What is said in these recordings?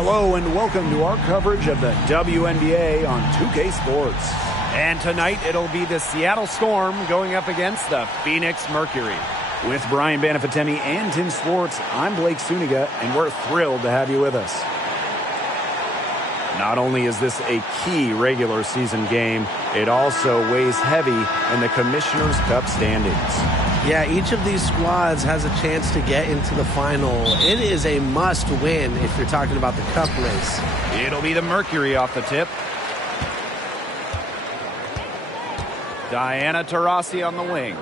Hello and welcome to our coverage of the WNBA on 2K Sports. And tonight it'll be the Seattle Storm going up against the Phoenix Mercury. With Brian Banafitemi and Tim Swartz, I'm Blake Suniga, and we're thrilled to have you with us. Not only is this a key regular season game, it also weighs heavy in the Commissioner's Cup standings. Yeah, each of these squads has a chance to get into the final. It is a must-win if you're talking about the Cup race. It'll be the Mercury off the tip. Diana Taurasi on the wing.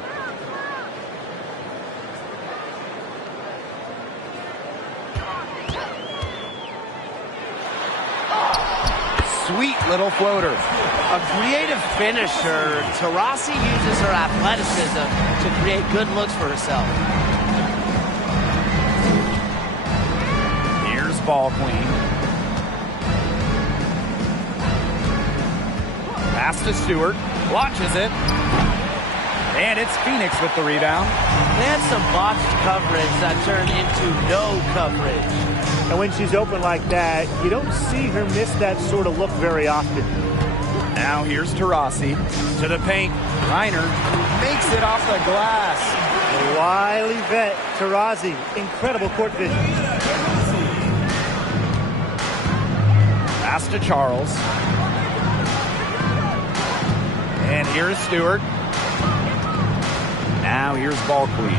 Sweet little floater. A creative finisher. Taurasi uses her athleticism to create good looks for herself. Here's ball queen. Pass to Stewart. Launches it. And it's Phoenix with the rebound. They had some botched coverage that turned into no coverage. And when she's open like that, you don't see her miss that sort of look very often. Now here's Taurasi to the paint. Reiner makes it off the glass. The wily vet, Taurasi. Incredible court vision. Pass to Charles. And here's Stewart. Now here's ball queen.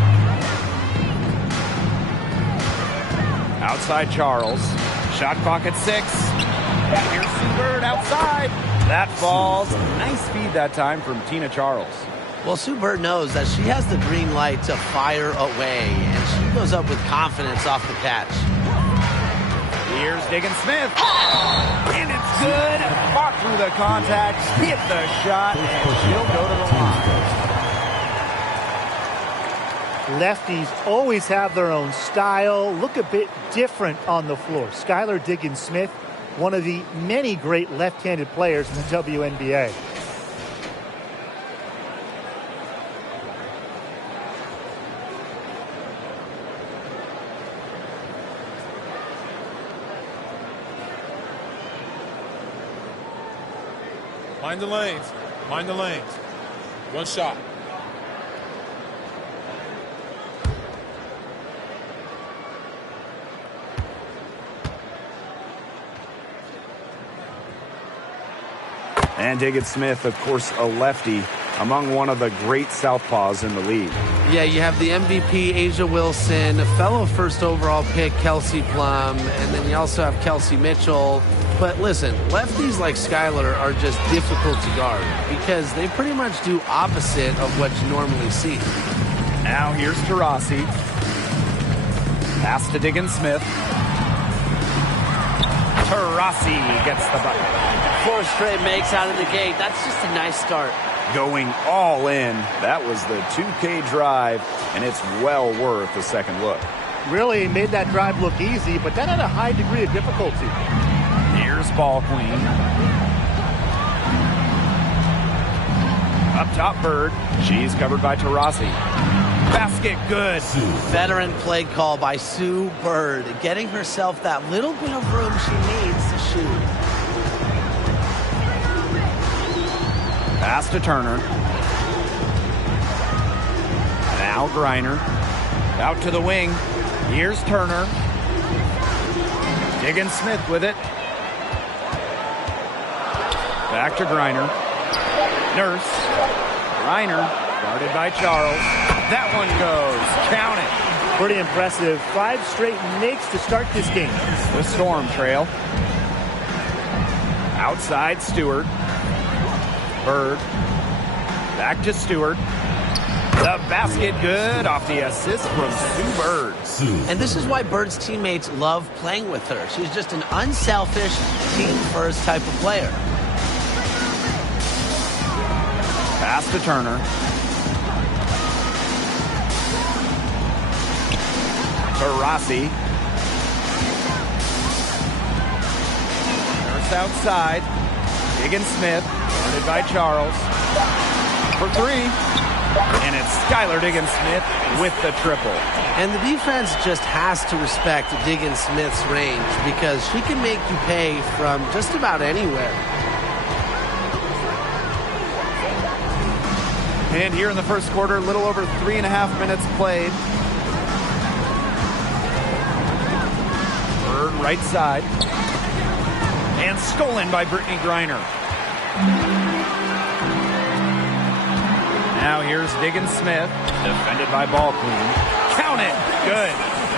Outside Charles. Shot clock at 6. And here's Sue Bird outside. That falls. Nice feed that time from Tina Charles. Well, Sue Bird knows that she has the green light to fire away, and she goes up with confidence off the catch. Here's Diggin Smith. And it's good. Fought through the contact, hit the shot, and she'll go to the line. Lefties always have their own style, look a bit different on the floor. Skylar Diggins-Smith, one of the many great left-handed players in the WNBA. Mind the lanes. Mind the lanes. One shot. And Diggins Smith, of course, a lefty, among one of the great southpaws in the league. Yeah, you have the MVP, Asia Wilson, a fellow first overall pick, Kelsey Plum, and then you also have Kelsey Mitchell. But listen, lefties like Skylar are just difficult to guard because they pretty much do opposite of what you normally see. Now here's Taurasi. Pass to Diggins Smith. Taurasi gets the bucket. 4 straight makes out of the gate. That's just a nice start. Going all in. That was the 2K drive, and it's well worth a second look. Really made that drive look easy, but that had a high degree of difficulty. Here's ball queen. Up top, Bird. She's covered by Taurasi. Basket good. Veteran play call by Sue Bird, getting herself that little bit of room she needs to shoot. Pass to Turner. Now Griner. Out to the wing. Here's Turner. Diggins Smith with it. Back to Griner. Nurse. Griner. Guarded by Charles. That one goes. Count it. Pretty impressive. 5 straight makes to start this game. The Storm trail. Outside Stewart. Bird. Back to Stewart. The basket good off the assist from Sue Bird. And this is why Bird's teammates love playing with her. She's just an unselfish, team-first type of player. Pass to Turner. Taurasi. Nurse outside. Diggins Smith. Guarded by Charles. For 3. And it's Skylar Diggins-Smith with the triple. And the defense just has to respect Diggins-Smith's range because she can make you pay from just about anywhere. And here in the first quarter, a little over 3.5 minutes played. Bird right side. And stolen by Brittany Griner. Now here's Diggins-Smith, defended by Ball Queen. Count it. Good.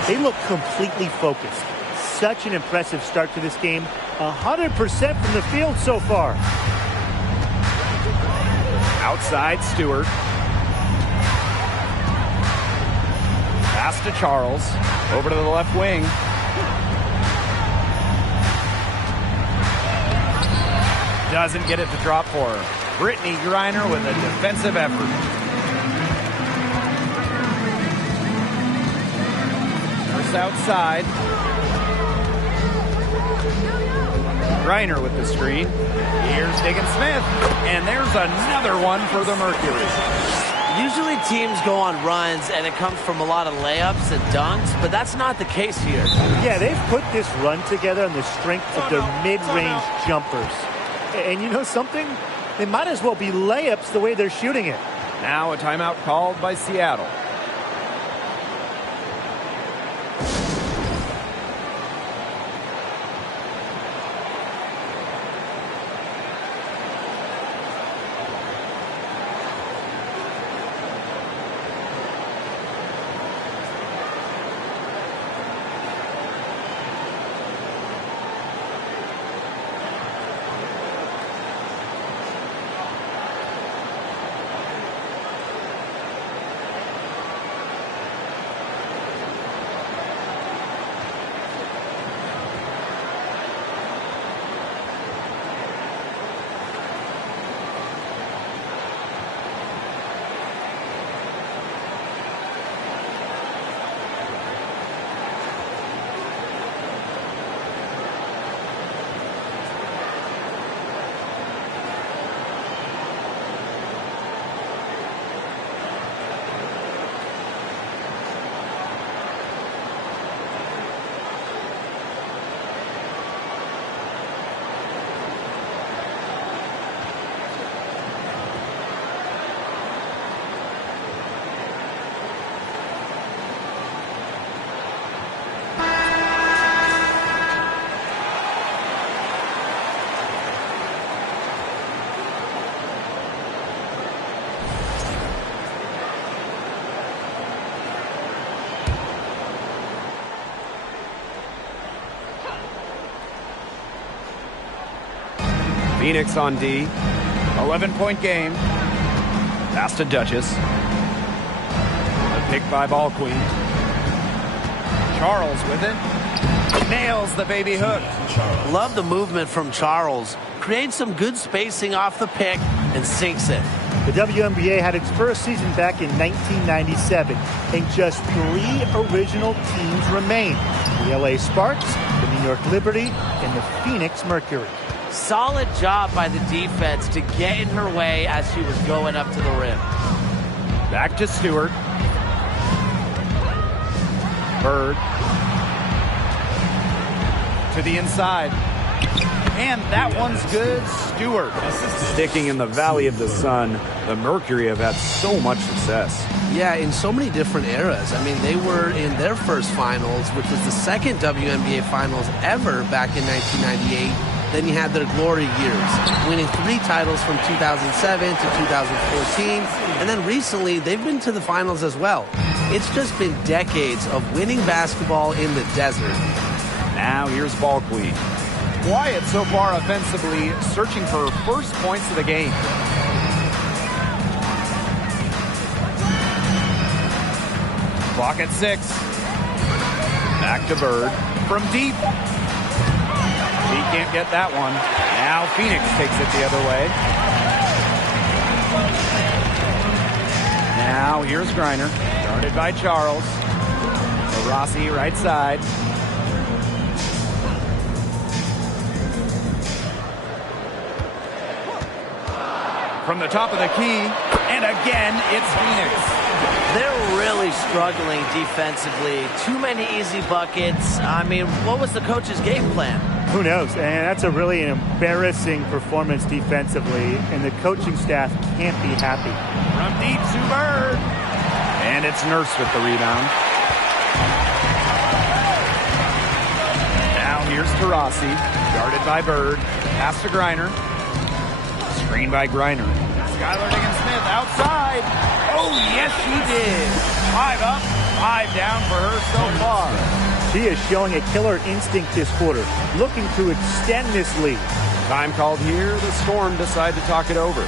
They look completely focused. Such an impressive start to this game. 100% from the field so far. Outside Stewart. Pass to Charles. Over to the left wing. Doesn't get it to drop for her. Brittany Griner with a defensive effort. First outside. Griner with the screen. Here's Diggins-Smith. And there's another one for the Mercury. Usually teams go on runs and it comes from a lot of layups and dunks, but that's not the case here. Yeah, they've put this run together on the strength of their mid-range jumpers. And you know something? They might as well be layups the way they're shooting it. Now a timeout called by Seattle. Phoenix on D. 11-point game. Pass to Duchess. A pick by Ball Queen. Charles with it. Nails the baby hook. Love the movement from Charles. Creates some good spacing off the pick and sinks it. The WNBA had its first season back in 1997, and just 3 original teams remain. The LA Sparks, the New York Liberty, and the Phoenix Mercury. Solid job by the defense to get in her way as she was going up to the rim. Back to Stewart. Bird. To the inside. And that one's good. Stewart. Sticking in the Valley of the Sun. The Mercury have had so much success. Yeah, in so many different eras. I mean, they were in their first finals, which was the second WNBA finals ever back in 1998. Then you had their glory years, winning 3 titles from 2007 to 2014. And then recently, they've been to the finals as well. It's just been decades of winning basketball in the desert. Now here's Ball Queen. Quiet so far offensively, searching for her first points of the game. Clock at 6. Back to Bird from deep. He can't get that one. Now Phoenix takes it the other way. Now here's Griner. Guarded by Charles. Rossi right side. from the top of the key. And again, it's Phoenix. They're really struggling defensively. Too many easy buckets. I mean, what was the coach's game plan? Who knows? And that's a really embarrassing performance defensively, and the coaching staff can't be happy. From deep, Sue Bird. And it's Nurse with the rebound. Now here's Taurasi, guarded by Bird. Pass to Griner. Screen by Griner. Skylar Diggins-Smith outside. Oh, yes, she did. 5 up, 5 down for her so far. She is showing a killer instinct this quarter, looking to extend this lead. Time called here. The Storm decide to talk it over.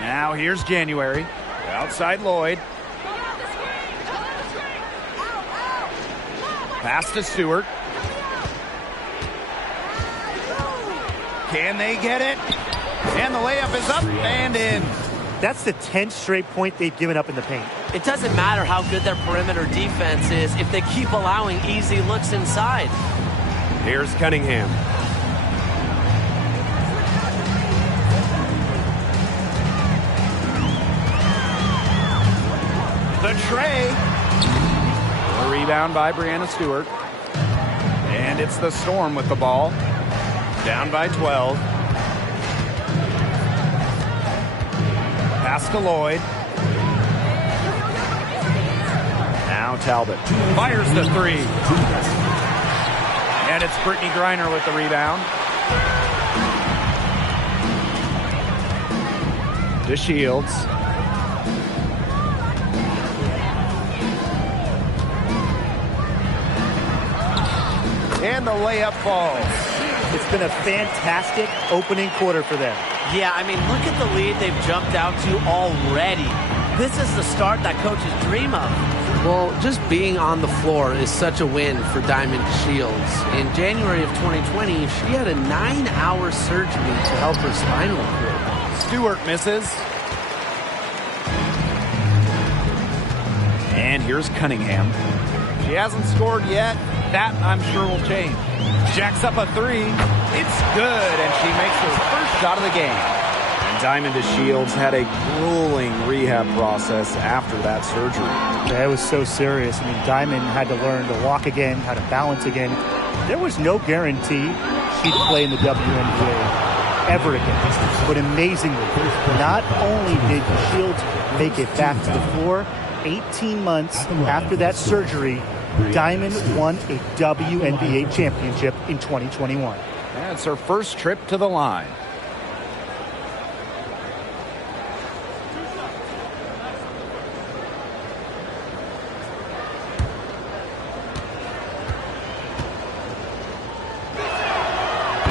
Now here's January. Outside Lloyd. Pass to Stewart. Can they get it? And the layup is up and in. That's the 10th straight point they've given up in the paint. It doesn't matter how good their perimeter defense is if they keep allowing easy looks inside. Here's Cunningham. The tray. A rebound by Brianna Stewart. And it's the Storm with the ball. Down by 12. Pass to Lloyd. Now Talbot fires the three. And it's Brittany Griner with the rebound. To Shields. And the layup falls. It's been a fantastic opening quarter for them. Yeah, I mean, look at the lead they've jumped out to already. This is the start that coaches dream of. Well, just being on the floor is such a win for Diamond Shields. In January of 2020, she had a 9-hour surgery to help her spinal cord. Stewart misses. And here's Cunningham. She hasn't scored yet. That, I'm sure, will change. Jacks up a three. It's good, and she makes her first shot of the game. And Diamond Shields had a grueling rehab process after that surgery. That was so serious. I mean, Diamond had to learn to walk again, how to balance again. There was no guarantee she'd play in the WNBA ever again. But amazingly, not only did Shields make it back to the floor, 18 months after that surgery, Diamond won a WNBA championship in 2021. That's her first trip to the line.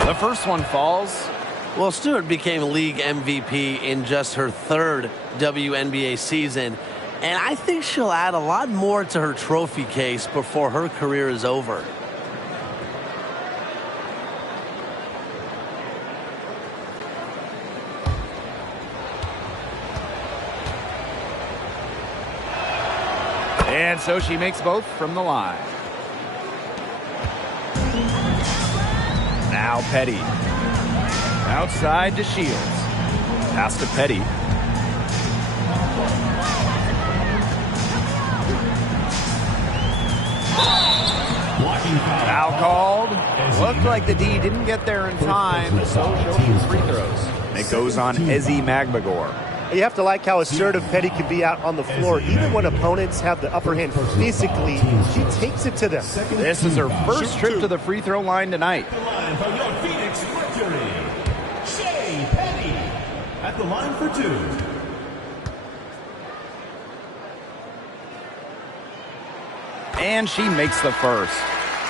The first one falls. Well, Stewart became league MVP in just her third WNBA season. And I think she'll add a lot more to her trophy case before her career is over. And so she makes both from the line. Now Petty. Outside to Shields. Pass to Petty. Foul called. Looked like the D didn't get there in time, so she'll shoot free throws. It goes on Ezzy Magbagor. You have to like how assertive Petty can be out on the floor. Even when opponents have the upper hand physically, she takes it to them. This is her first trip to the free throw line tonight. The line for your Phoenix Mercury, Shea Petty at the line for 2. And she makes the first.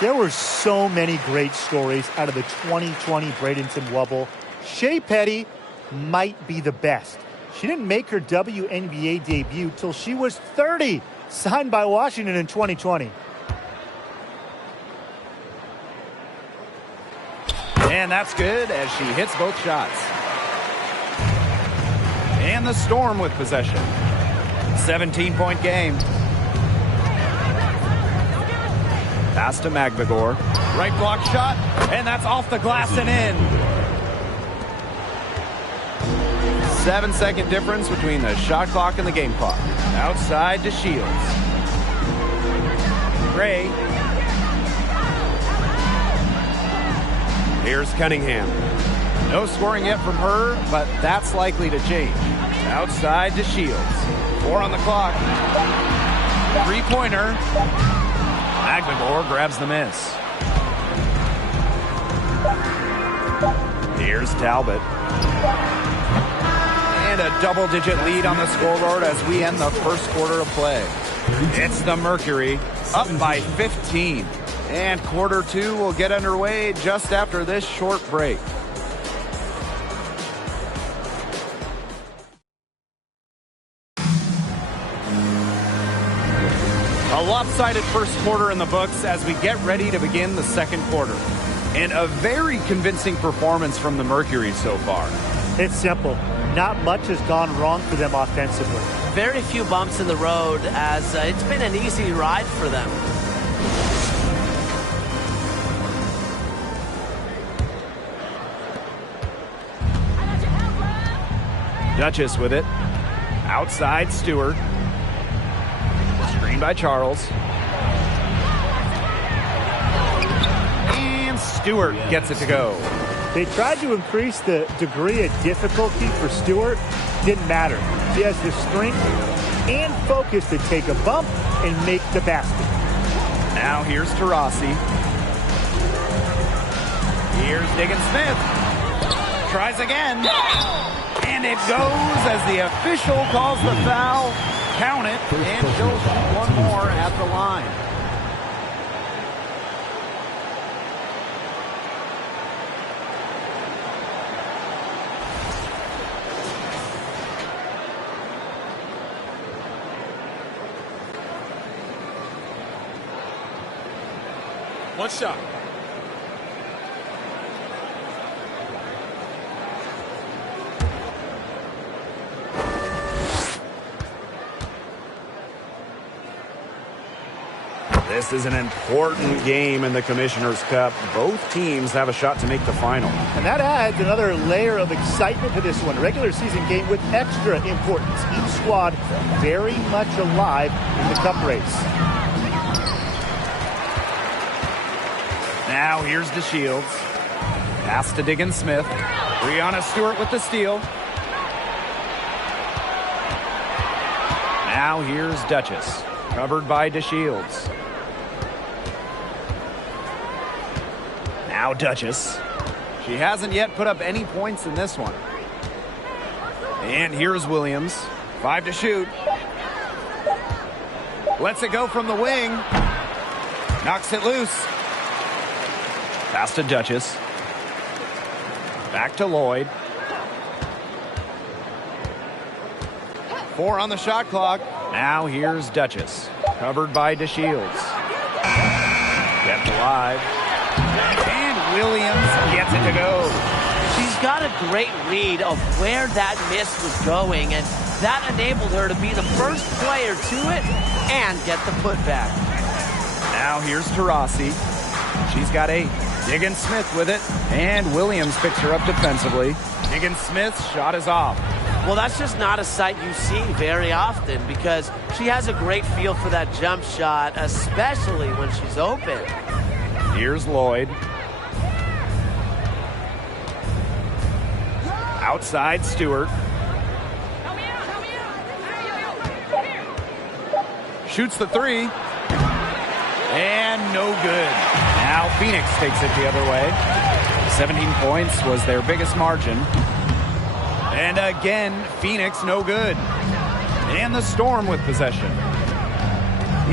There were so many great stories out of the 2020 Bradenton Wubble. Shea Petty might be the best. She didn't make her WNBA debut till she was 30, signed by Washington in 2020. And that's good as she hits both shots. And the Storm with possession. 17-point game. Pass to Magbagor. Right block shot, and that's off the glass and in. 7-second difference between the shot clock and the game clock. Outside to Shields. Gray. Here's Cunningham. No scoring yet from her, but that's likely to change. Outside to Shields. 4 on the clock. Three-pointer. Magbagor grabs the miss. Here's Talbot. And a double-digit lead on the scoreboard as we end the first quarter of play. It's the Mercury, up by 15. And quarter 2 will get underway just after this short break. A lopsided first quarter in the books as we get ready to begin the second quarter. And a very convincing performance from the Mercury so far. It's simple. Not much has gone wrong for them offensively. Very few bumps in the road as it's been an easy ride for them. Duchess with it. Outside Stewart. Screen by Charles. And Stewart gets it to go. They tried to increase the degree of difficulty for Stewart. Didn't matter. She has the strength and focus to take a bump and make the basket. Now here's Taurasi. Here's Diggins-Smith. Tries again. And it goes as the official calls the foul. Count it, and she'll shoot one more at the line. One shot. This is an important game in the Commissioner's Cup. Both teams have a shot to make the final. And that adds another layer of excitement to this one. Regular season game with extra importance. Each squad very much alive in the cup race. Now here's the Shields. Pass to Diggins-Smith. Brianna Stewart with the steal. Now here's Duchess. Covered by DeShields. Now Duchess. She hasn't yet put up any points in this one. And here's Williams. 5 to shoot. Lets it go from the wing. Knocks it loose. Pass to Duchess. Back to Lloyd. 4 on the shot clock. Now here's Duchess. Covered by DeShields. Kept alive. And Williams gets it to go. She's got a great read of where that miss was going, and That enabled her to be the first player to it and get the putback. Now here's Taurasi. She's got 8. Diggins-Smith with it, and Williams picks her up defensively. Diggins-Smith's shot is off. Well, that's just not a sight you see very often because she has a great feel for that jump shot, especially when she's open. Here's Lloyd. Outside Stewart. Shoots the 3. And no good. Now Phoenix takes it the other way. 17 points was their biggest margin. And again, Phoenix no good. And the Storm with possession.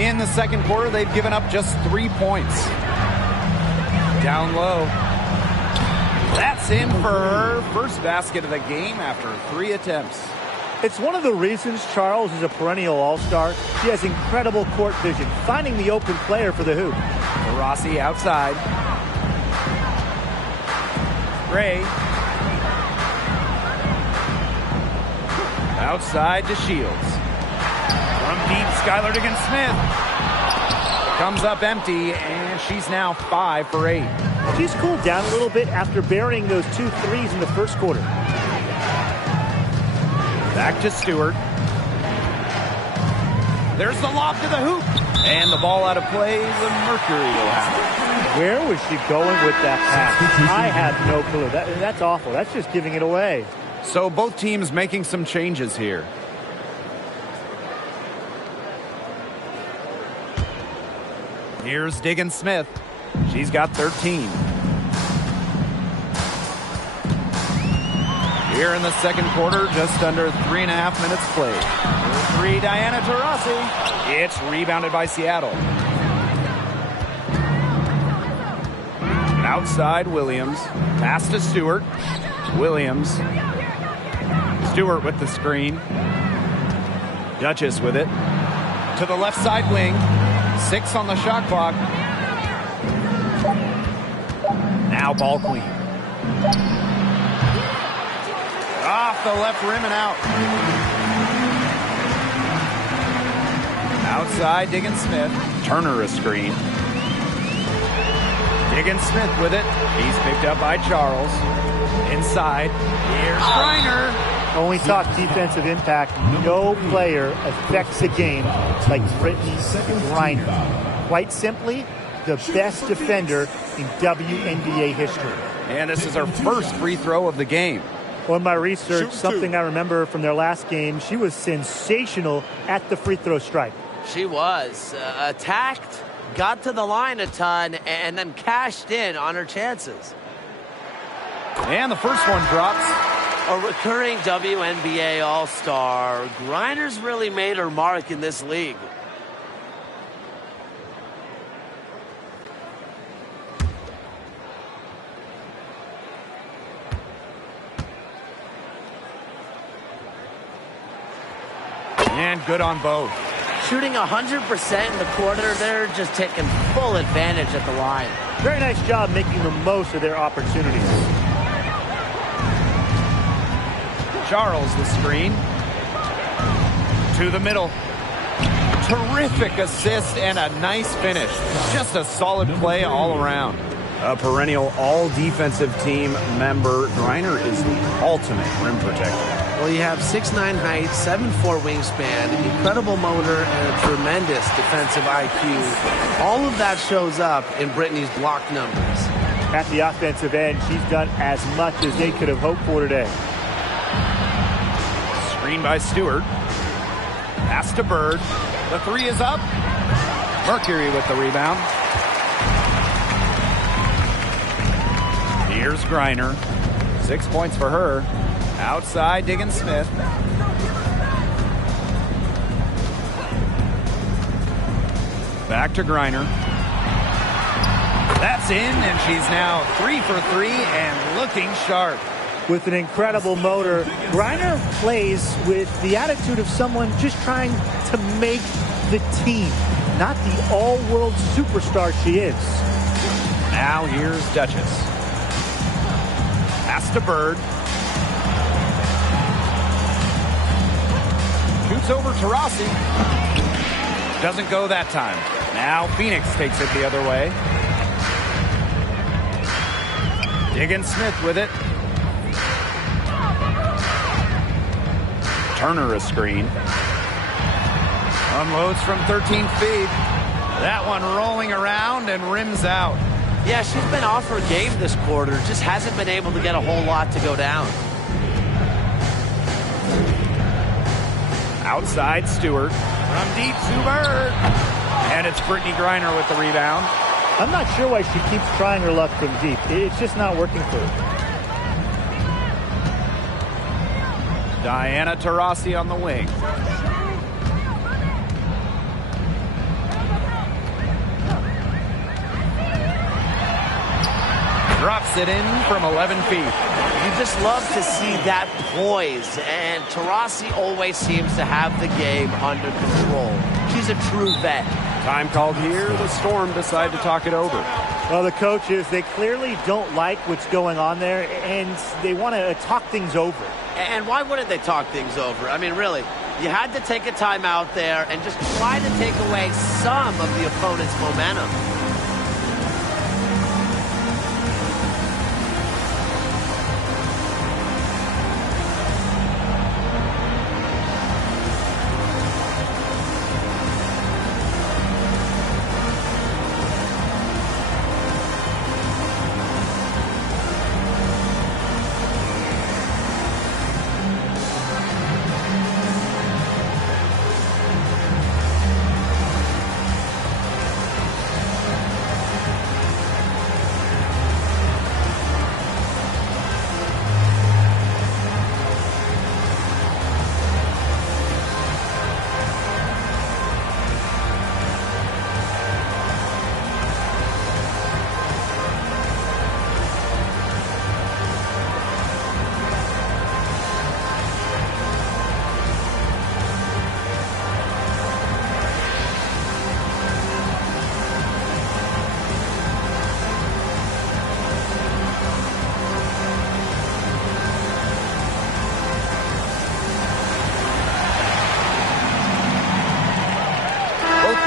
In the second quarter, they've given up just 3 points. Down low. That's in for her first basket of the game after 3 attempts. It's one of the reasons Charles is a perennial all-star. She has incredible court vision, finding the open player for the hoop. Rossi outside. Gray. Outside to Shields. From deep, Skylar Diggins-Smith. Comes up empty, and she's now 5 for 8. She's cooled down a little bit after burying those 2 threes in the first quarter. Back to Stewart. There's the lob to the hoop. And the ball out of play, the Mercury will have it. Where was she going with that pass? I have no clue. That's awful. That's just giving it away. So both teams making some changes here. Here's Diggins-Smith. She's got 13. Here in the second quarter, just under 3.5 minutes played. 3, Diana Taurasi. It's rebounded by Seattle. Outside, Williams. Pass to Stewart. Williams. Stewart with the screen. Duchess with it. To the left side wing. 6 on the shot clock. Now ball clean. Off the left rim and out. Outside, Diggins-Smith. Turner a screen. Diggins-Smith with it. He's picked up by Charles. Inside. Here's Griner. When we talk defensive impact, no player affects a game like Brittany Griner. Quite simply, the best defender in WNBA history. And this is her first free throw of the game. On my research, something I remember from their last game, she was sensational at the free throw stripe. She was. Attacked, got to the line a ton, and then cashed in on her chances. And the first one drops. A recurring WNBA All-Star. Griner's really made her mark in this league. And good on both. Shooting 100% in the quarter, they're just taking full advantage at the line. Very nice job making the most of their opportunities. Charles the screen. To the middle. Terrific assist and a nice finish. Just a solid play all around. A perennial all-defensive team member, Griner is the ultimate rim protector. Well, you have 6'9" height, 7'4" wingspan, incredible motor, and a tremendous defensive IQ. All of that shows up in Brittany's block numbers. At the offensive end, she's done as much as they could have hoped for today. Screen by Stewart. Pass to Bird. The 3 is up. Mercury with the rebound. Here's Griner. 6 points for her. Outside, Diggins-Smith. Back to Griner. That's in, and she's now 3 for 3 and looking sharp. With an incredible motor, Griner plays with the attitude of someone just trying to make the team, not the all-world superstar she is. Now here's Duchess. Pass to Bird. Drives over Taurasi. Doesn't go that time. Now Phoenix takes it the other way. Diggins-Smith with it. Turner a screen. Unloads from 13 feet. That one rolling around and rims out. Yeah, she's been off her game this quarter. Just hasn't been able to get a whole lot to go down. Outside Stewart. From deep, Subert. And it's Brittany Griner with the rebound. I'm not sure why she keeps trying her luck from deep. It's just not working for her. Diana Taurasi on the wing. Drops it in from 11 feet. You just love to see that poise, and Taurasi always seems to have the game under control. She's a true vet. Time called here. The Storm decide to talk it over. Well, the coaches, they clearly don't like what's going on there, and they want to talk things over. And why wouldn't they talk things over? I mean, really, you had to take a time out there and just try to take away some of the opponent's momentum.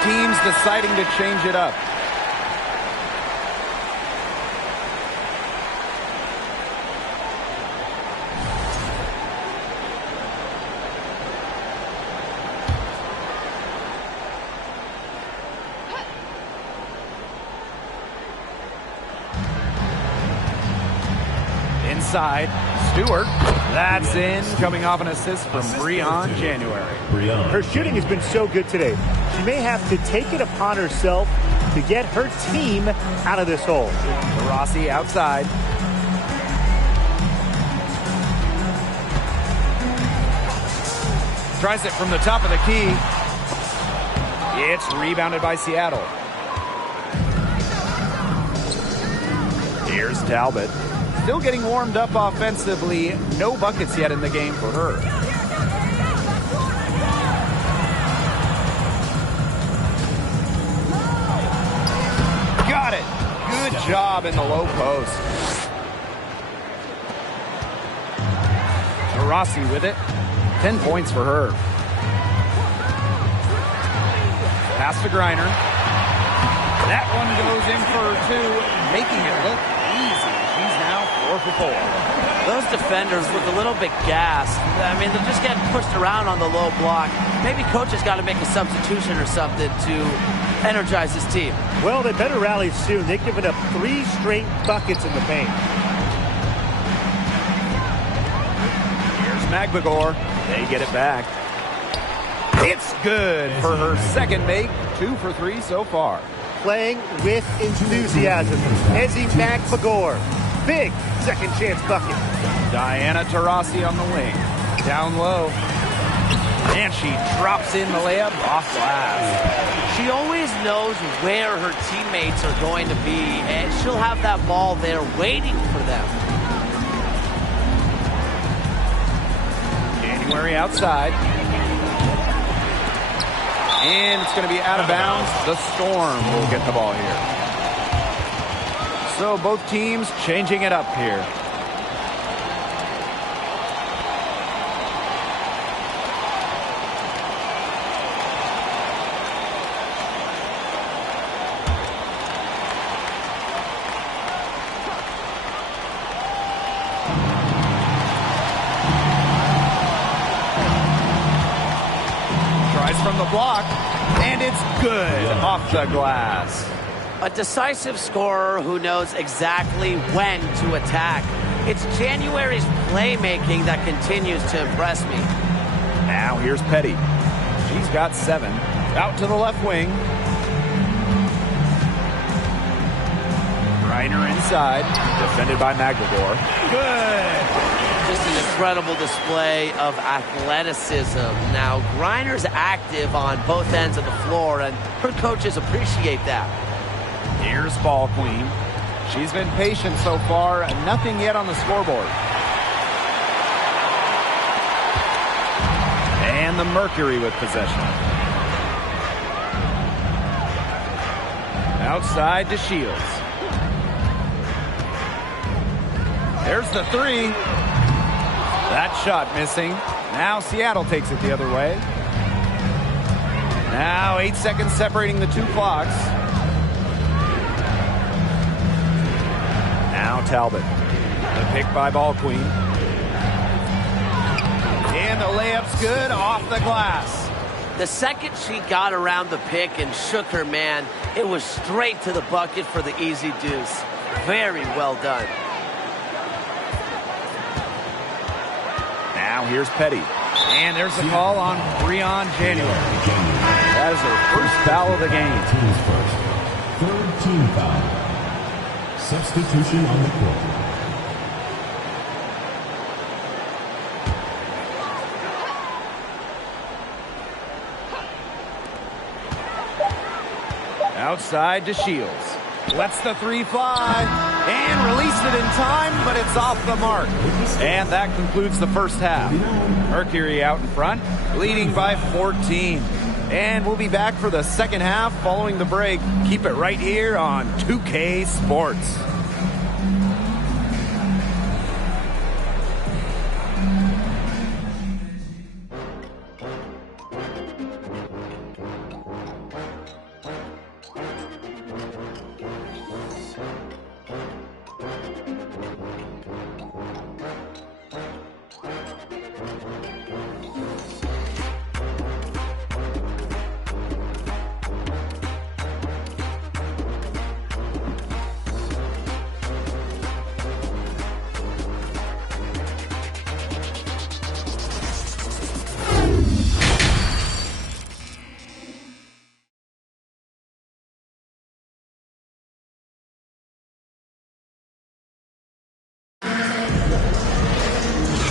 Teams deciding to change it up. Inside, Stewart. That's in, coming off an assist from Breon January. Her shooting has been so good today. She may have to take it upon herself to get her team out of this hole. Rossi outside. Tries it from the top of the key. It's rebounded by Seattle. Here's Talbot. Still getting warmed up offensively. No buckets yet in the game for her. Got it. Good job in the low post. Rossi with it. 10 points for her. Pass to Griner. That one goes in for 2, making it look easy. She's now 4 for 4. Those defenders look a little bit gassed. I mean, they're just getting pushed around on the low block. Maybe coach has got to make a substitution or something to energize his team. Well, they better rally soon. They've given up 3 straight buckets in the paint. Here's Magbagor. They get it back. It's good for her second make. 2 for 3 so far. Playing with enthusiasm. Ezzy Magbagor. Big second chance bucket. Diana Taurasi on the wing. Down low. And she drops in the layup off glass. She always knows where her teammates are going to be, and she'll have that ball there waiting for them. January outside. And it's going to be out of bounds. The Storm will get the ball here. So both teams changing it up here. block, and it's good off the glass. A decisive scorer who knows exactly when to attack. It's January's playmaking that continues to impress me. Now here's Petty. She's got 7. Out to the left wing. Reiner inside. Defended by Maglador. Good. Just an incredible display of athleticism. Now, Griner's active on both ends of the floor, and her coaches appreciate that. Here's Ball Queen. She's been patient so far. Nothing yet on the scoreboard. And the Mercury with possession. Outside to Shields. There's the 3. That shot missing. Now Seattle takes it the other way. Now 8 seconds separating the 2 clocks. Now Talbot. The pick by Ball Queen. And the layup's good off the glass. The second she got around the pick and shook her man, it was straight to the bucket for the easy deuce. Very well done. Now here's Petty. And there's a call on Breon January. That is her first foul of the game. Team's first. Third team foul. Substitution on the court. Outside to Shields. Lets the 3 fly. And released it in time, but it's off the mark. And that concludes the first half. Mercury out in front, leading by 14. And we'll be back for the second half following the break. Keep it right here on 2K Sports.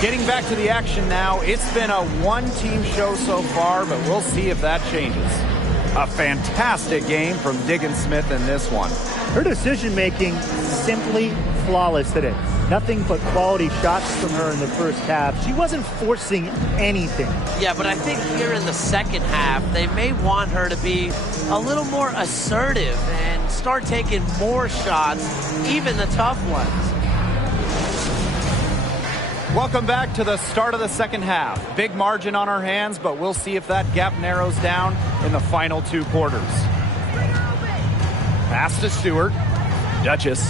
Getting back to the action now, it's been a one-team show so far, but we'll see if that changes. A fantastic game from Diggin Smith in this one. Her decision-making simply flawless today. Nothing but quality shots from her in the first half. She wasn't forcing anything. Yeah, but I think here in the second half, they may want her to be a little more assertive and start taking more shots, even the tough ones. Welcome back to the start of the second half. Big margin on our hands, but we'll see if that gap narrows down in the final 2 quarters. Pass to Stewart. Duchess.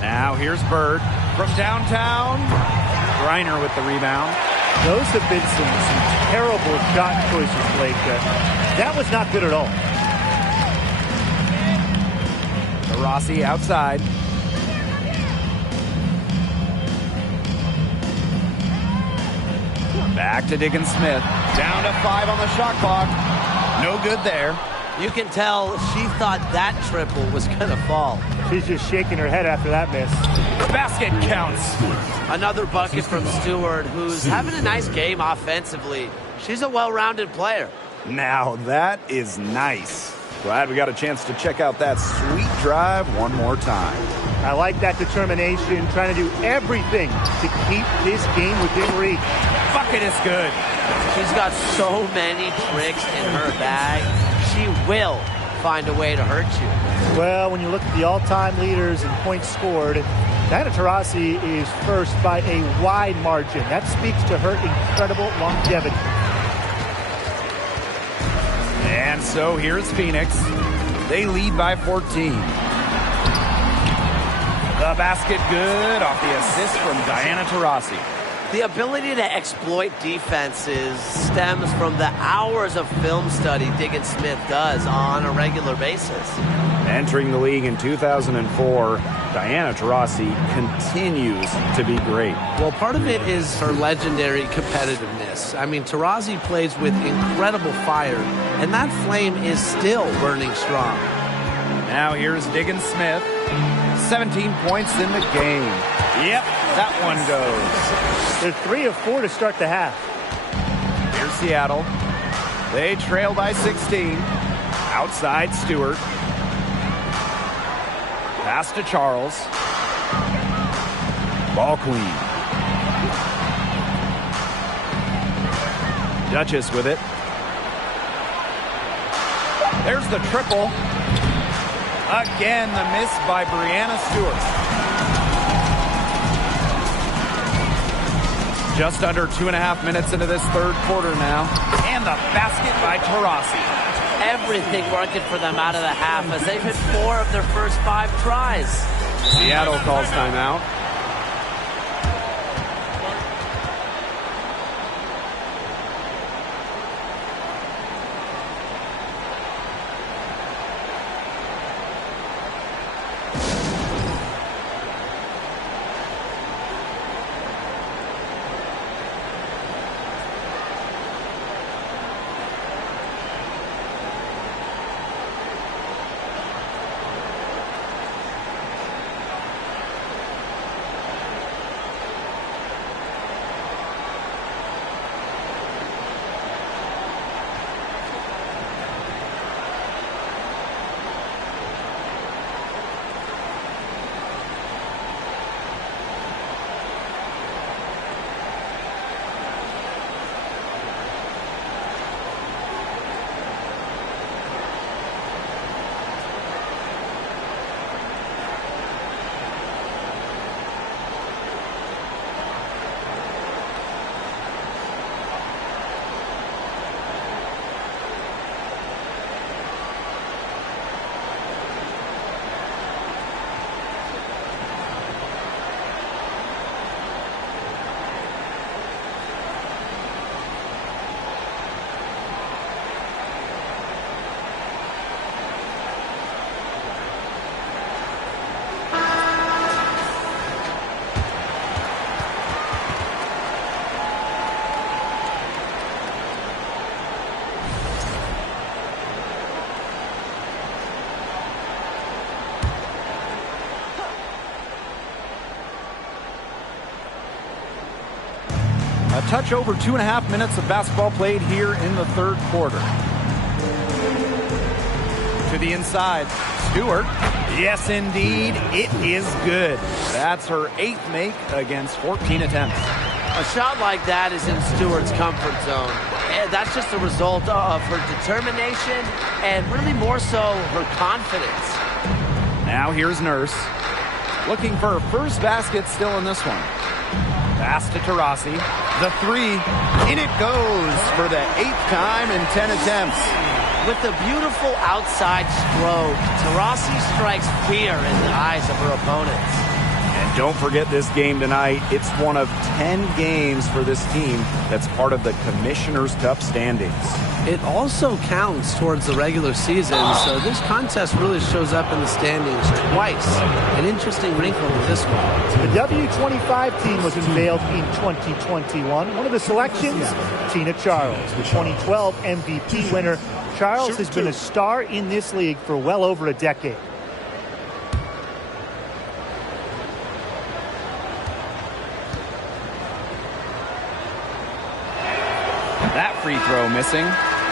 Now here's Bird from downtown. Reiner with the rebound. Those have been some terrible shot choices, Blake. That was not good at all. Rossi outside. Back to Diggin Smith. Down to 5 on the shot clock. No good there. You can tell she thought that triple was going to fall. She's just shaking her head after that miss. Basket counts. Another bucket from Stewart, who's having a nice game offensively. She's a well-rounded player. Now that is nice. Glad we got a chance to check out that sweet drive one more time. I like that determination, trying to do everything to keep this game within reach. Bucket is good. She's got so many tricks in her bag. She will find a way to hurt you. Well, when you look at the all-time leaders in points scored, Diana Taurasi is first by a wide margin. That speaks to her incredible longevity. And so here's Phoenix. They lead by 14. The basket good off the assist from Diana Taurasi. The ability to exploit defenses stems from the hours of film study Diggin Smith does on a regular basis. Entering the league in 2004, Diana Taurasi continues to be great. Well, part of it is her legendary competitiveness. I mean, Taurasi plays with incredible fire, and that flame is still burning strong. Now here's Diggin Smith. 17 points in the game. Yep, that one goes. They're 3 of 4 to start the half. Here's Seattle. They trail by 16. Outside Stewart. Pass to Charles. Ball clean. Duchess with it. There's the triple. Again, the miss by Brianna Stewart. Just under 2.5 minutes into this third quarter now. And the basket by Taurasi. Everything working for them out of the half as they've hit 4 of their first 5 tries. Seattle calls timeout. A touch over 2.5 minutes of basketball played here in the third quarter. To the inside, Stewart. Yes, indeed, it is good. That's her 8th make against 14 attempts. A shot like that is in Stewart's comfort zone. And that's just a result of her determination and really more so her confidence. Now here's Nurse. Looking for her first basket still in this one. Pass to Taurasi. The 3. In it goes for the 8th time in 10 attempts. With a beautiful outside stroke, Taurasi strikes fear in the eyes of her opponents. And don't forget this game tonight. It's one of 10 games for this team that's part of the Commissioner's Cup standings. It also counts towards the regular season, so this contest really shows up in the standings twice. An interesting wrinkle with this one. The W25 team was unveiled in 2021. One of the selections, Tina Charles, the 2012 MVP winner. Charles has been a star in this league for well over a decade. That free throw missing.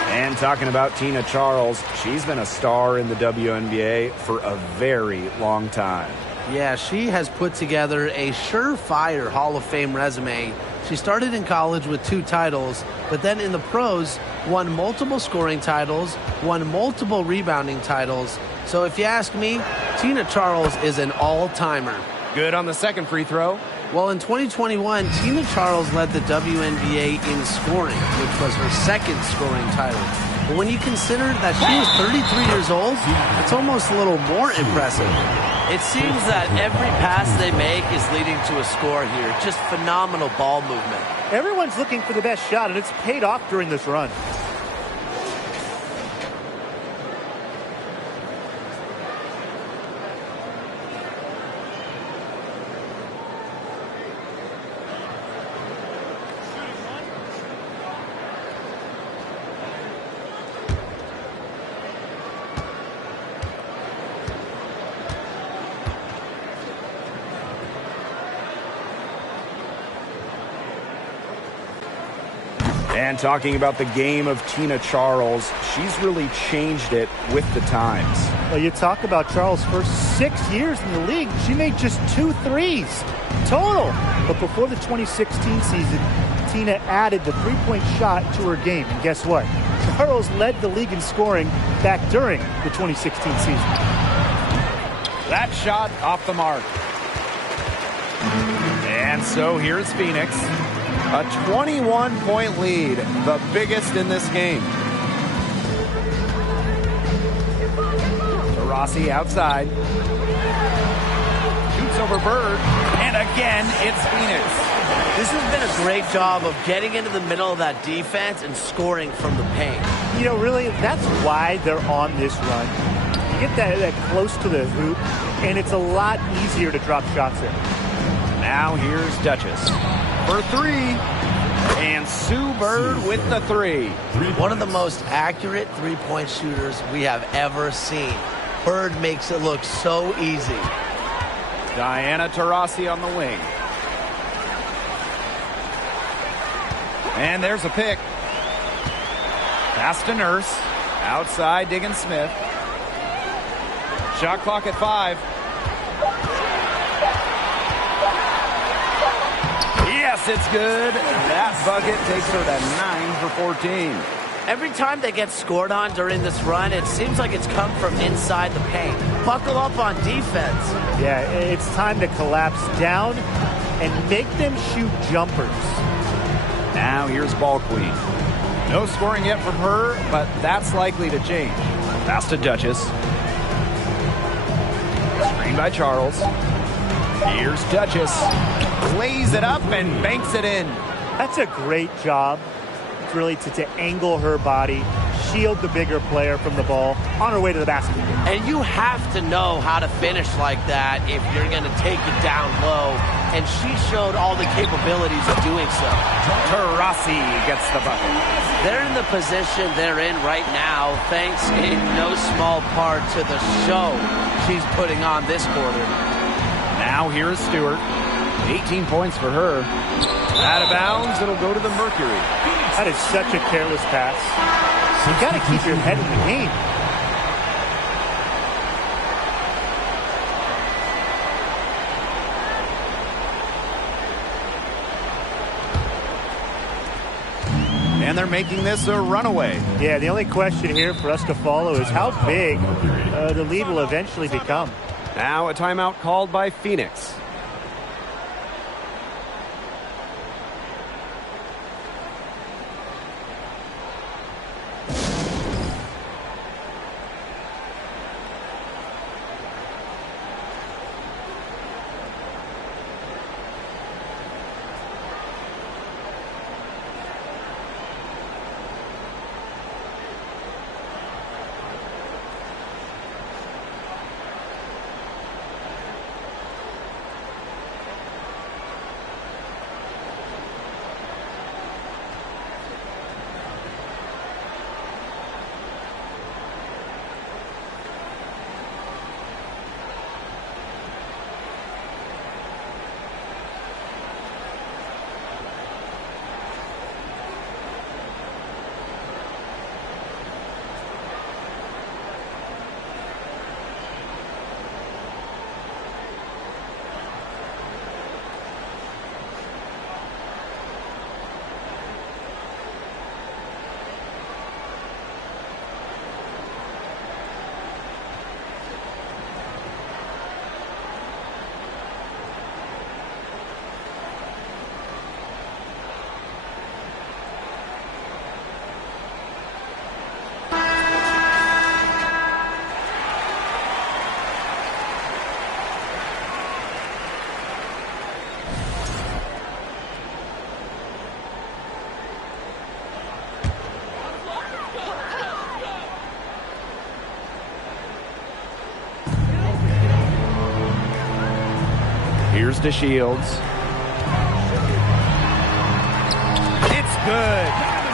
And talking about Tina Charles, she's been a star in the WNBA for a very long time. Yeah, she has put together a surefire Hall of Fame resume. She started in college with 2 titles, but then in the pros, won multiple scoring titles, won multiple rebounding titles. So if you ask me, Tina Charles is an all-timer. Good on the second free throw. Well, in 2021, Tina Charles led the WNBA in scoring, which was her 2nd scoring title. But when you consider that she was 33 years old, it's almost a little more impressive. It seems that every pass they make is leading to a score here. Just phenomenal ball movement. Everyone's looking for the best shot, and it's paid off during this run. And talking about the game of Tina Charles, she's really changed it with the times. Well, you talk about Charles' first 6 years in the league. She made just 2 threes total. But before the 2016 season, Tina added the three-point shot to her game. And guess what? Charles led the league in scoring back during the 2016 season. That shot off the mark. And so here's Phoenix. A 21-point lead, the biggest in this game. Rossi outside. Shoots over Bird. And again, it's Phoenix. This has been a great job of getting into the middle of that defense and scoring from the paint. You know, really, that's why they're on this run. You get that close to the hoop, and it's a lot easier to drop shots in. Now here's Duchess for 3. And Sue Bird with the 3. One of the most accurate three-point shooters we have ever seen. Bird makes it look so easy. Diana Taurasi on the wing. And there's a pick. Pass to Nurse. Outside, Diggin Smith. Shot clock at 5. Yes, it's good. That bucket takes her to 9 for 14. Every time they get scored on during this run, it seems like it's come from inside the paint. Buckle up on defense. Yeah, it's time to collapse down and make them shoot jumpers. Now here's Ball Queen. No scoring yet from her, but that's likely to change. Pass to Duchess. Screen by Charles. Here's Duchess. Lays it up and banks it in. That's a great job. It's really to angle her body, shield the bigger player from the ball on her way to the basket. And you have to know how to finish like that if you're going to take it down low. And she showed all the capabilities of doing so. Taurasi gets the bucket. They're in the position they're in right now, thanks in no small part to the show she's putting on this quarter. Now here's Stewart. 18 points for her. Out of bounds, it'll go to the Mercury. That is such a careless pass. You got to keep your head in the game. And they're making this a runaway. Yeah, the only question here for us to follow is how big the lead will eventually become. Now a timeout called by Phoenix. Here's to Shields. It's good.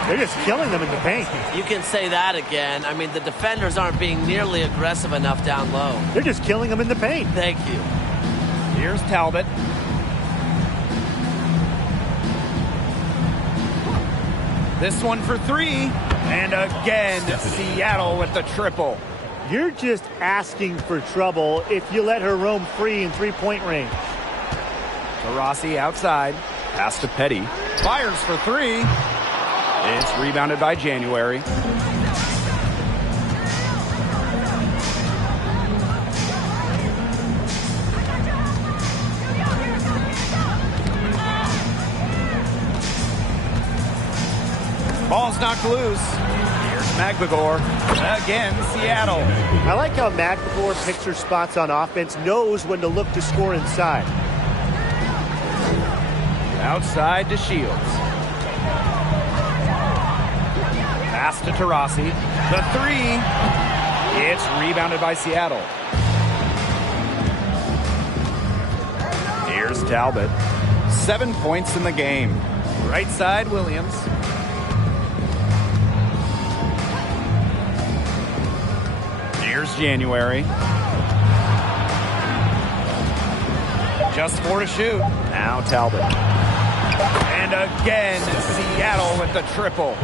They're just killing them in the paint. You can say that again. I mean, the defenders aren't being nearly aggressive enough down low. They're just killing them in the paint. Thank you. Here's Talbot. This one for three. And again, Seattle with the triple. You're just asking for trouble if you let her roam free in three-point range. Taurasi outside. Pass to Petty. Fires for three. It's rebounded by January. Ball's knocked loose. Here's McGregor. Again, Seattle. I like how McGregor picks her spots on offense, knows when to look to score inside. Outside to Shields. Pass to Taurasi. The three. It's rebounded by Seattle. Here's Talbot. 7 points in the game. Right side, Williams. Here's January. Just 4 to shoot. Now Talbot. And again, Seattle with the triple.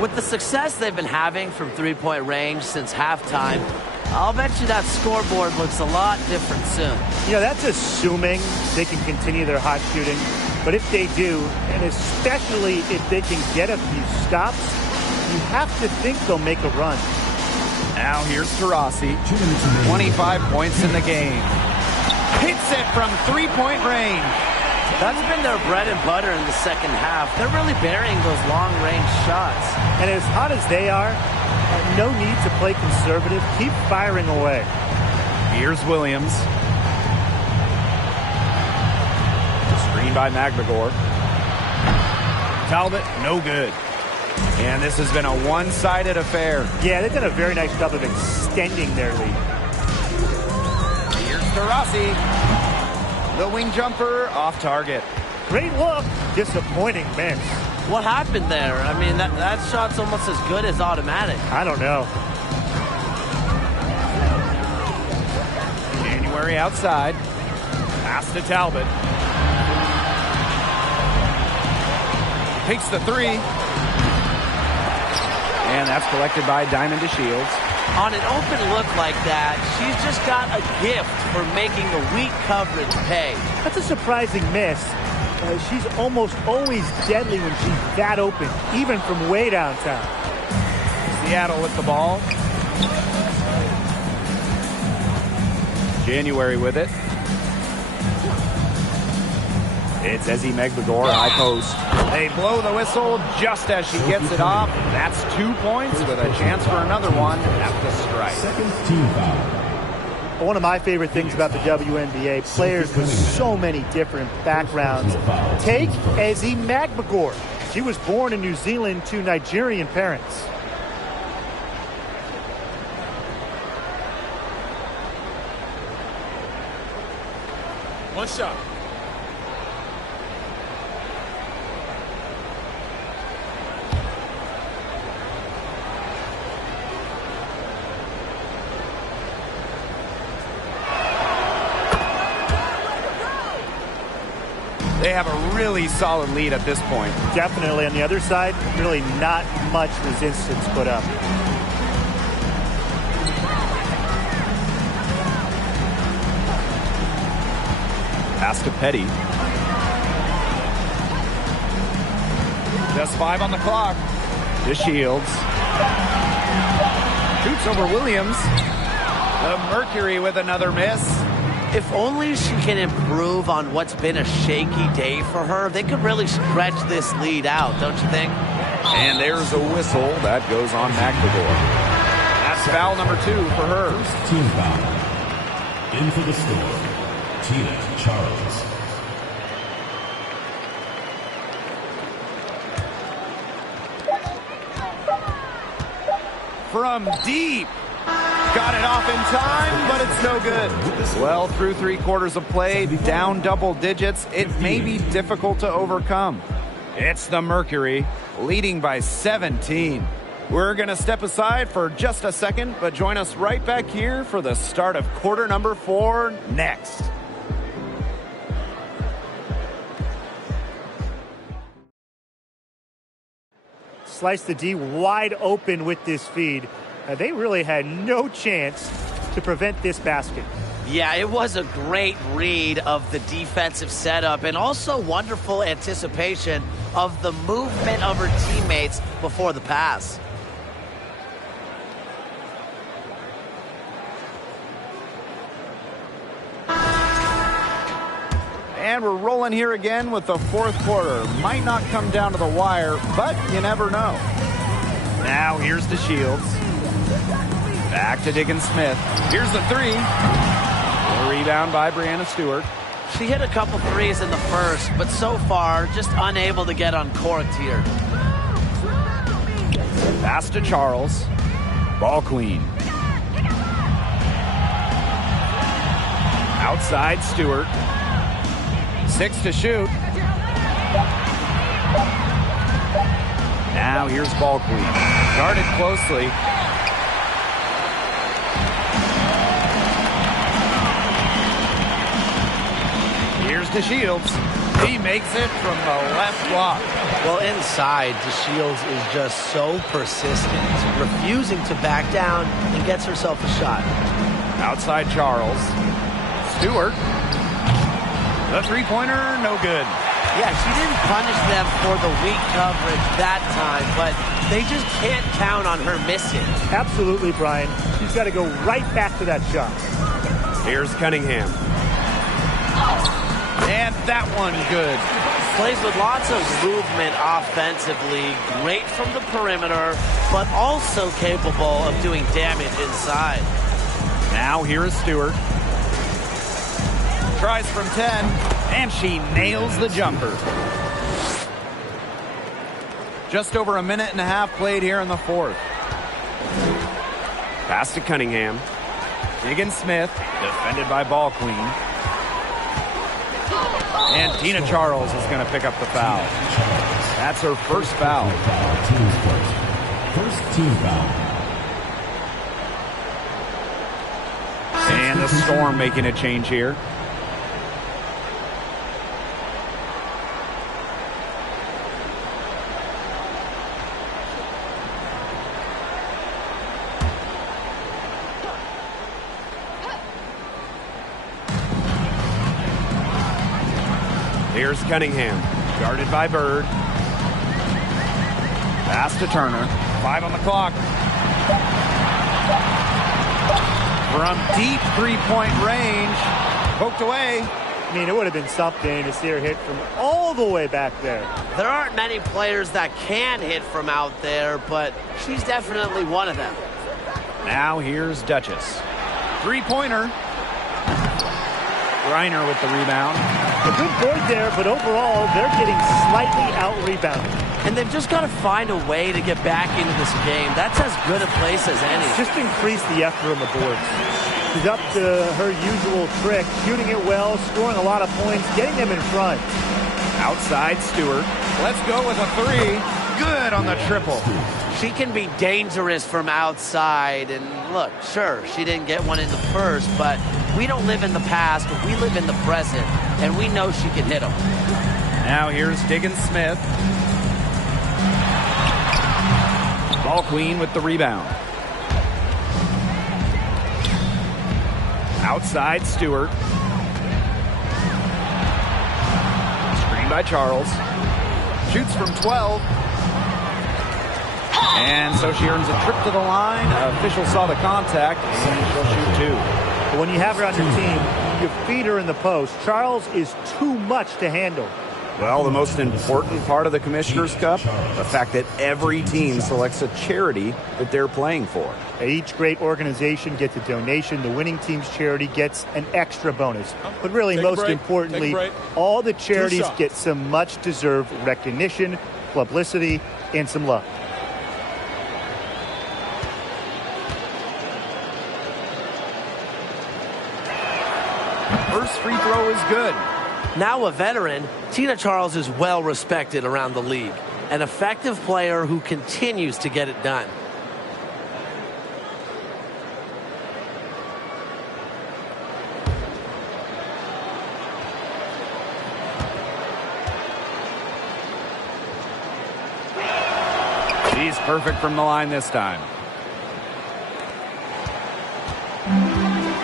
With the success they've been having from three-point range since halftime, I'll bet you that scoreboard looks a lot different soon. You know, that's assuming they can continue their hot shooting. But if they do, and especially if they can get a few stops, you have to think they'll make a run. Now here's Taurasi. 25 points in the game. Hits it from three-point range. That's been their bread and butter in the second half. They're really burying those long-range shots. And as hot as they are, no need to play conservative. Keep firing away. Here's Williams. Screen by McGregor. Talbot, no good. And this has been a one-sided affair. Yeah, they've done a very nice job of extending their lead. Here's Taurasi. The wing jumper off target. Great look. Disappointing miss. What happened there? I mean, that shot's almost as good as automatic. I don't know. January outside. Pass to Talbot. Takes the three. And that's collected by Diamond to Shields. On an open look like that, she's just got a gift for making the weak coverage pay. That's a surprising miss. She's almost always deadly when she's that open, even from way downtown. Seattle with the ball. January with it. It's Ezzy McGregor, high post. They blow the whistle just as she gets it off. That's 2 points with a chance for another one at the strike. Second team foul. One of my favorite things about the WNBA, players with so many different backgrounds. Take Ezzy McGregor. She was born in New Zealand to Nigerian parents. One shot. They have a really solid lead at this point. Definitely on the other side, really not much resistance put up. Pass to Petty. Just 5 on the clock. To Shields. Shoots over Williams. The Mercury with another miss. If only she can improve on what's been a shaky day for her, they could really stretch this lead out, don't you think? And there's a whistle that goes on McGregor. That's foul number 2 for her. First team foul. In for the score, Tina Charles. From deep. Got it off in time, but it's no good. Well, through 3 quarters of play, down double digits, it may be difficult to overcome. It's the Mercury, leading by 17. We're going to step aside for just a second, but join us right back here for the start of quarter number 4 next. Slice the D wide open with this feed. They really had no chance to prevent this basket. Yeah, it was a great read of the defensive setup and also wonderful anticipation of the movement of her teammates before the pass. And we're rolling here again with the 4th quarter. Might not come down to the wire, but you never know. Now here's the Shields. Back to Diggins-Smith. Here's the 3. A rebound by Breanna Stewart. She hit a couple threes in the first, but so far just unable to get uncorked here. Pass to Charles. Ball queen. Outside Stewart. 6 to shoot. Now here's ball queen. Guarded closely. Here's DeShields. He makes it from the left block. Well, inside, DeShields is just so persistent, refusing to back down and gets herself a shot. Outside Charles. Stewart. The three-pointer, no good. Yeah, she didn't punish them for the weak coverage that time, but they just can't count on her missing. Absolutely, Brian. She's got to go right back to that shot. Here's Cunningham. And that one good. Plays with lots of movement offensively, great from the perimeter, but also capable of doing damage inside. Now here is Stewart. Tries from 10, and she nails the jumper. Just over a minute and a half played here in the 4th. Pass to Cunningham. Diggins-Smith, defended by ball queen. And Tina Charles is going to pick up the foul. That's her first foul. First team foul. And the Storm making a change here. Here's Cunningham, guarded by Bird. Pass to Turner. 5 on the clock. From deep three-point range. Poked away. I mean, it would have been something to see her hit from all the way back there. There aren't many players that can hit from out there, but she's definitely one of them. Now here's Duchess. Three-pointer. Reiner with the rebound. A good board there, but overall, they're getting slightly out-rebounded. And they've just got to find a way to get back into this game. That's as good a place as any. Just increase the effort on the boards. She's up to her usual trick, shooting it well, scoring a lot of points, getting them in front. Outside Stewart. Let's go with a 3. Good on the triple. She can be dangerous from outside. And look, sure, she didn't get one in the first, but we don't live in the past. We live in the present, and we know she can hit them. Now here's Diggins-Smith. Ball queen with the rebound. Outside Stewart. Screen by Charles. Shoots from 12. And so she earns a trip to the line. Official saw the contact, and she'll shoot 2. But when you have her on your team, you feed her in the post. Charles is too much to handle. Well, the most important part of the Commissioner's Cup, the fact that every team selects a charity that they're playing for. Each great organization gets a donation. The winning team's charity gets an extra bonus. But really, most importantly, all the charities get some much-deserved recognition, publicity, and some love. First free throw is good. Now a veteran, Tina Charles is well respected around the league. An effective player who continues to get it done. She's perfect from the line this time.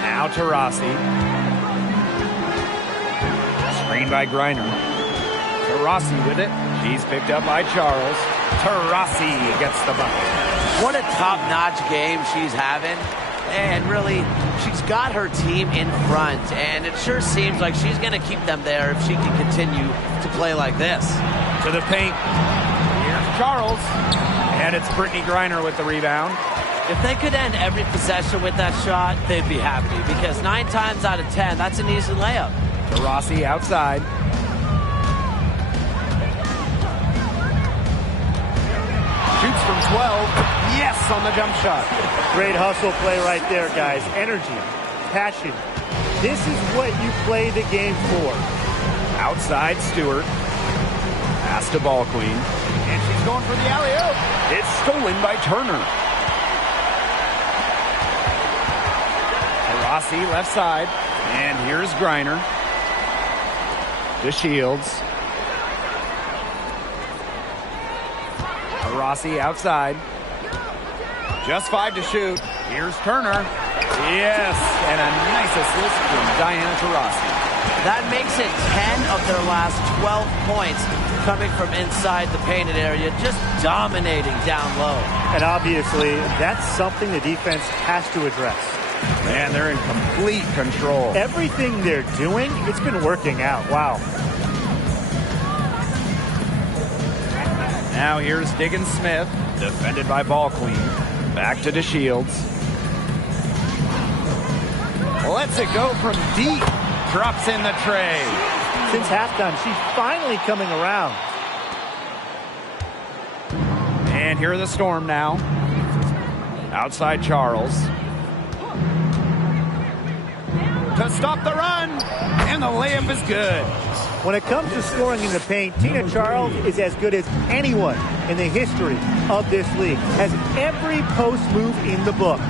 Now Taurasi. Screened by Griner. Taurasi with it. She's picked up by Charles. Taurasi gets the bucket. What a top-notch game she's having. And really, she's got her team in front. And it sure seems like she's going to keep them there if she can continue to play like this. To the paint. Here's Charles. And it's Brittany Griner with the rebound. If they could end every possession with that shot, they'd be happy. Because 9 times out of 10, that's an easy layup. Taurasi outside. Shoots from 12. Yes, on the jump shot. Great hustle play right there, guys. Energy, passion. This is what you play the game for. Outside Stewart. Pass to Ball Queen. And she's going for the alley-oop. It's stolen by Turner. Taurasi left side. And here's Griner. To Shields. Taurasi outside. Just 5 to shoot. Here's Turner. Yes, and a nice assist from Diana Taurasi. That makes it 10 of their last 12 points coming from inside the painted area, just dominating down low. And obviously, that's something the defense has to address. Man, they're in complete control. Everything they're doing, it's been working out. Wow. Now here's Diggins Smith, defended by Ball Queen. Back to DeShields. Lets it go from deep. Drops in the tray. Since halftime, she's finally coming around. And here are the Storm now. Outside Charles. To stop the run. And the layup is good. When it comes to scoring in the paint, Tina Charles is as good as anyone in the history of this league. Has every post move in the book.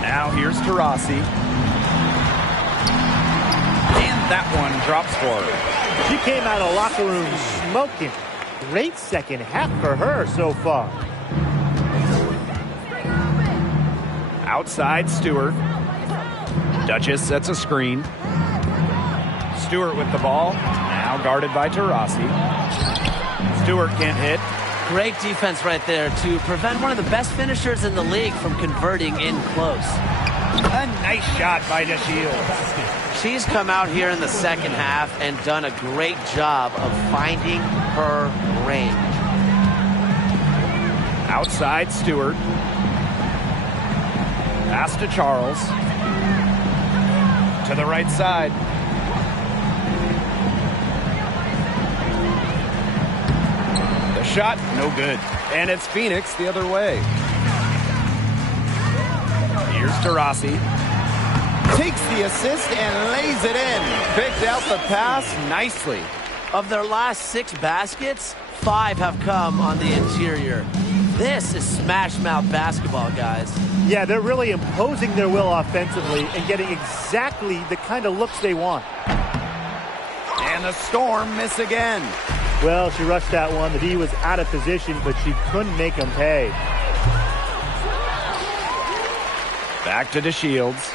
Now here's Taurasi. And that one drops for her. She came out of the locker room smoking. Great second half for her so far. Outside Stewart. Duchess sets a screen. Stewart with the ball. Now guarded by Taurasi. Stewart can't hit. Great defense right there to prevent one of the best finishers in the league from converting in close. A nice shot by DeShields. She's come out here in the second half and done a great job of finding her range. Outside Stewart. Pass to Charles. To the right side. The shot, no good. And it's Phoenix the other way. Here's Taurasi. Takes the assist and lays it in. Picked out the pass nicely. Of their last 6 baskets, 5 have come on the interior. This is smash mouth basketball, guys. Yeah, they're really imposing their will offensively and getting exactly the kind of looks they want. And the Storm miss again. Well, she rushed that one. The D was out of position, but she couldn't make them pay. Back to DeShields.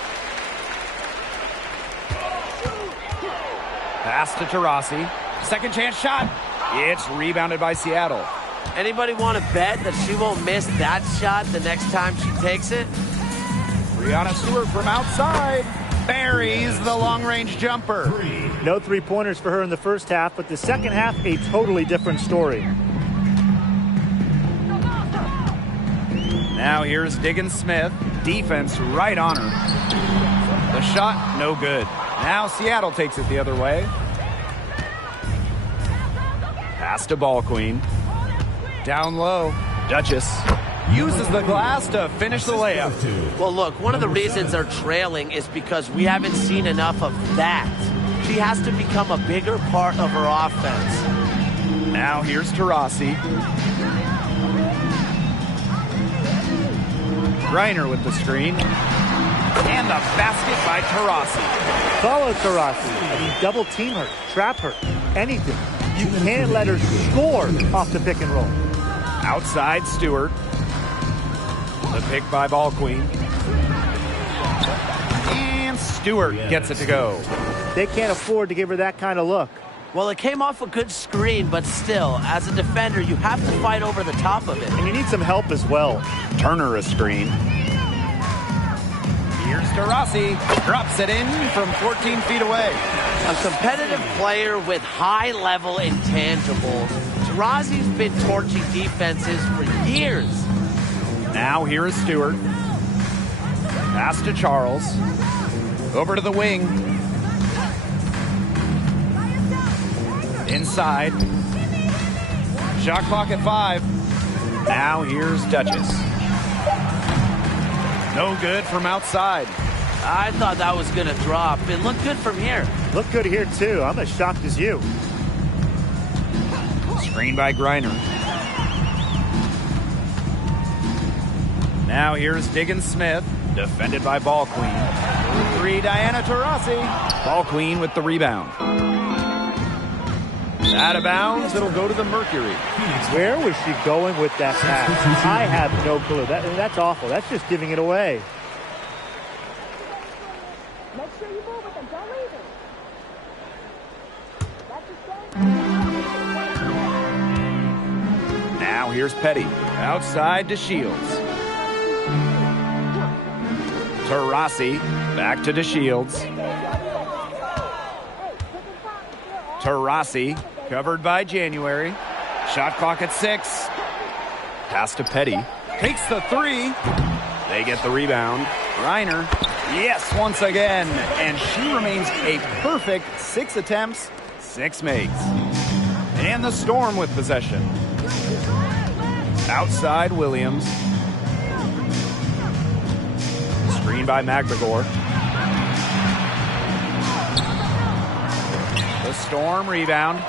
Pass to Taurasi. Second chance shot. It's rebounded by Seattle. Anybody want to bet that she won't miss that shot the next time she takes it? Brianna Stewart from outside buries the long-range jumper. No three-pointers for her in the first half, but the second half, a totally different story. Now here's Diggins Smith. Defense right on her. The shot, no good. Now Seattle takes it the other way. Pass to Ball Queen. Down low. Duchess. uses the glass to finish the layup. Well, look, one of the reasons they're trailing is because we haven't seen enough of that. She has to become a bigger part of her offense. Now here's Taurasi. Griner with the screen. And the basket by Taurasi. Follow Taurasi. I mean, double team her, trap her, anything. You can't let her score off the pick and roll. Outside Stewart. The pick by Ball Queen. And Stewart gets it to go. They can't afford to give her that kind of look. Well, it came off a good screen, but still, as a defender, you have to fight over the top of it. And you need some help as well. Turner a screen. Here's Taurasi. Drops it in from 14 feet away. A competitive player with high-level intangibles. Taurasi's been torching defenses for years. Now here is Stewart. Pass to Charles. Over to the wing. Inside. Shot clock at 5. Now here's Duchess. No good from outside. I thought that was going to drop. It looked good from here. Looked good here, too. I'm as shocked as you. Screen by Griner. Now here's Diggins Smith. Defended by Ball Queen. 3, Diana Taurasi. Ball Queen with the rebound. Out of bounds, it'll go to the Mercury. Where was she going with that pass? I have no clue. That's awful. That's just giving it away. Make sure you move with them. Don't leave it. Now here's Petty. Outside to Shields. Taurasi back to DeShields. Taurasi covered by January. Shot clock at 6. Pass to Petty. Takes the 3. They get the rebound. Griner. Yes, once again. And she remains a perfect 6 attempts, 6 makes. And the Storm with possession. Outside Williams. Screen by McGregor. The Storm rebound.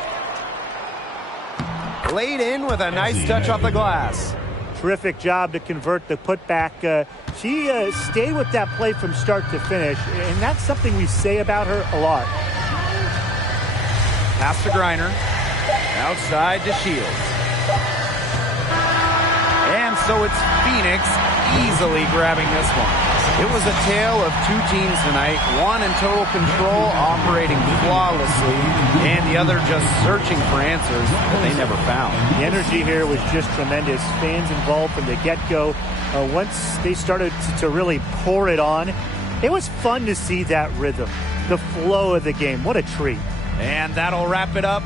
Laid in with a nice touch off the glass. Terrific job to convert the putback. She stayed with that play from start to finish, and that's something we say about her a lot. Pass to Griner. Outside to Shields. And so it's Phoenix easily grabbing this one. It was a tale of 2 teams tonight, one in total control, operating flawlessly, and the other just searching for answers that they never found. The energy here was just tremendous. Fans involved from the get-go. Once they started to really pour it on, it was fun to see that rhythm, the flow of the game. What a treat. And that'll wrap it up